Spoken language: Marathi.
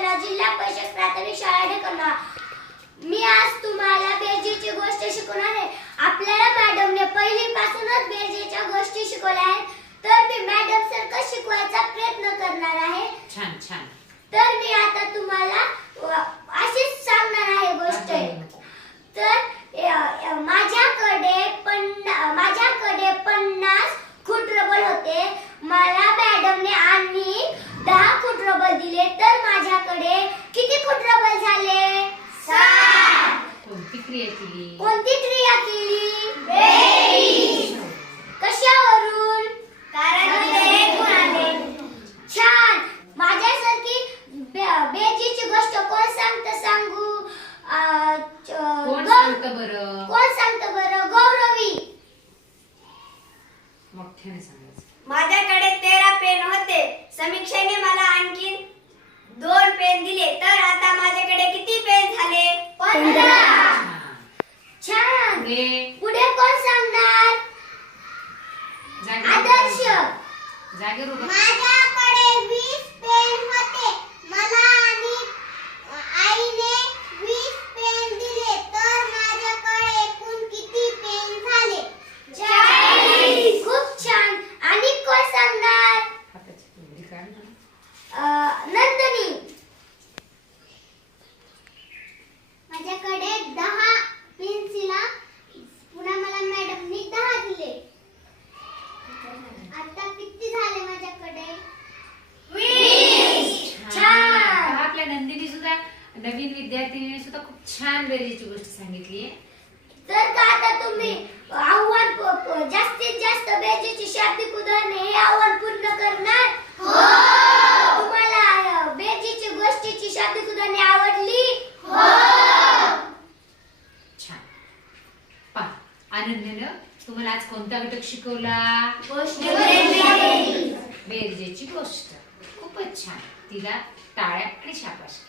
अर्चना जिल्हा परिषद प्राथमिक शाळा ढेकणा मी आज तुम्हाला बेरजेची गोष्ट शिकवणार आहे. आपल्याला मॅडमने पहिली पासूनच बेरजेच्या गोष्टी शिकवल्या आहेत. तर मी मॅडम सारखं शिकवायचा प्रयत्न करणार आहे. छान छान. तर मी आता तुम्हाला अशीच सांगणार आहे गोष्ट. तर माझ्याकडे पन्ना माझ्याकडे पन्नास फूट रबर होते मला मॅडमने आणि दहा फूट रबर दिले तर माझ्याकडे किती फूट रबर झाले सात कोणती क्रिया केली? कोणती क्रिया केली? कशावरून? छान. माझ्यासारखी बे- बेरजेची गोष्ट कोण सांगतं सांगू? च- कोण गौ- सांगतं बरं? कोण सांगतं बरं? गौरवी. मोठ्याने सांगायचं. माझ्याकडे तेरा पेन होते. समीक्षेने मला आणखी दोन पेन दिले तर आता माझ्याकडे किती पेन झाले पंधरा छान छान पुढे पुढे कोण सांगणार जागेवर आदर्श जागेवर उभं. माझ्याकडे वीस पेन होते. मला आणि आईने वीस पेन दिले. तर माझ्याकडे एकूण किती पेन झाले? चाळीस. खूप छान. आणि कोण सांगणार हाताची. अ, नंदनी. माझ्याकडे दहा पेन्सिला. पुन्हा मला मॅडमनी दहा दिले. आता किती झाले माझ्याकडे छान. पहा, आपल्या नंदिनी सुद्धा नवीन विद्यार्थिनीने सुद्धा खूप छान बेरीची गोष्ट सांगितली तर का आता तुम्ही आव्हान प- प- जास्तीत जास्त बेजेची शाब्दिक उदाहरणे हे आव्हान पूर्ण करणार? तुम्हाला अ, बेजेची गोष्टीची शाब्दिक उदाहरणे आवडली? छान. पहा आनंदीनं तुम्हाला आज कोणता घटक शिकवला? बेरजेची गोष्ट. खूपच छान. तिला टाळ्या आणि शाबासकी.